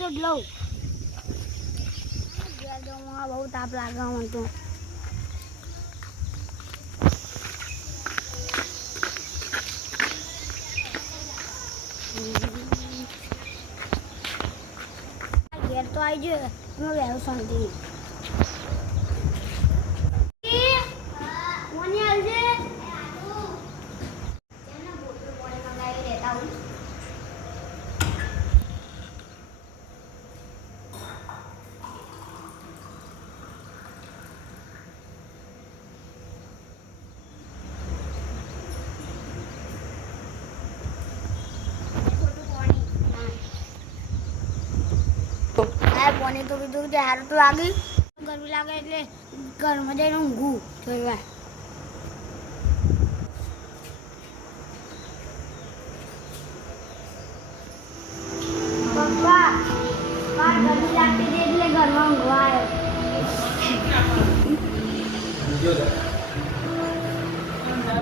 તો જ લઉં. ઘેર જવામાં બહુ તાપ લાગે મને તો. ઘેર તો આવી ગયો હું વહેલું શાંતિ. પાણી તો કીધું કે સારું તો લાગે. ગરમી લાગે એટલે ઘરમાં જઈને ઊંઘું થોડી વાર. પપ્પા બહાર ગરમી લાગતી હતી એટલે ઘરમાં ઊંઘવા આવ્યો.